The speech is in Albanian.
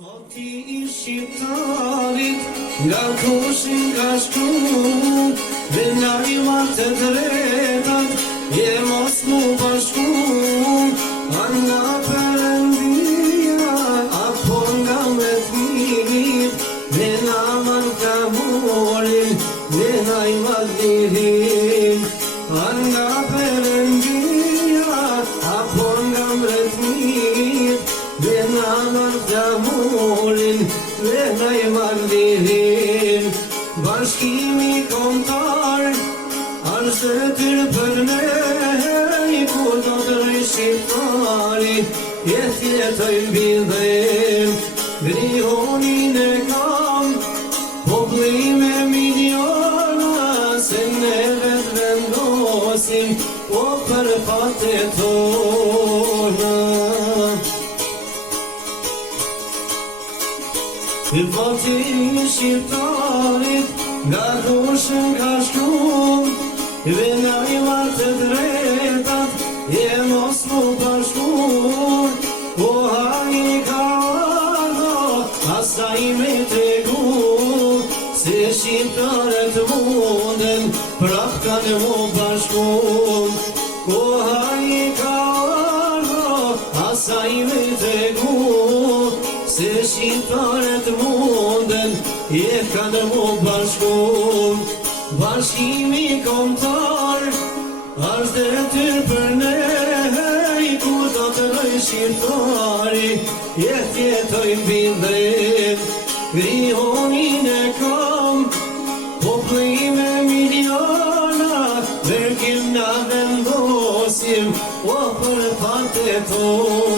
Fati I shqiptarit nga kushin ka shku dhe nga I martë të dretat je mos mu bashku nga Perëndia apo nga mretnit dhe nga martë morin dhe nga I madhirin nga Perëndia apo nga mretnit dhe nga martë morin dhe nga I madhirin bashkimi kombëtar është detyrë për ne ku do të rri shqiptari jetoj bidhem grihonin e kam populli me miliona se ne vetë vendosim po për fatet tona I fati I shqiptarit nga kushin ka shku dhe nga I martë të dretat je mos mu bashku koha I ka ardho asaj me tregu se shqiptarët munden prap kanë mu bashku koha I ka ardho asaj me tregu se shqiptarët munden je kanë mu bashku bashkimi kombëtar është detyrë për ne ku do të rri shqiptari jetoj bidhem grihonin e kam populli me miliona verkim na vendosim o për fatet tona